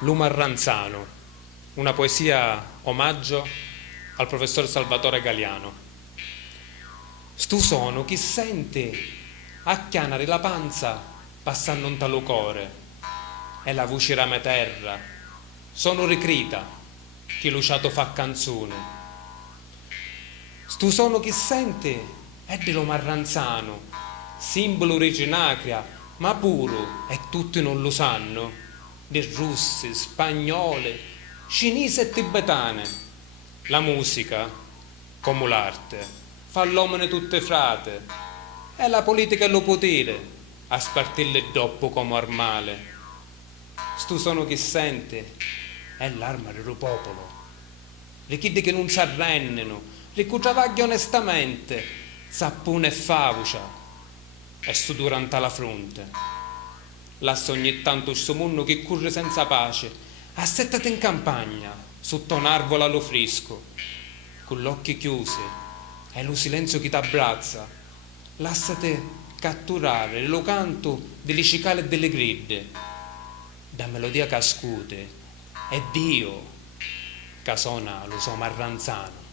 L'Umarranzano, una poesia omaggio al professor Salvatore Galiano. Stu sono chi sente a chianare la panza passando un talo core e la voce rame terra, sono ricrita chi luciato fa canzone. Stu sono chi sente è dell'Omarranzano, simbolo originacria, ma puro e tutti non lo sanno, di russi, spagnole, cinesi e tibetane. La musica, come l'arte, fa l'uomo tutte frate, e la politica e lo potere a spartirle dopo come armale. Stu sono chi sente è l'arma del popolo, le chidde che non si arrennano, le che travagliano onestamente, zappone e faucia, e su durante la fronte. Lasso ogni tanto il suo mondo che corre senza pace, assettati in campagna, sotto un'arvola allo fresco, con gli occhi chiusi e lo silenzio che t'abbrazza. Lassate catturare lo canto delle cicale e delle grida, da melodia che ascute, è Dio che suona lo so marranzano.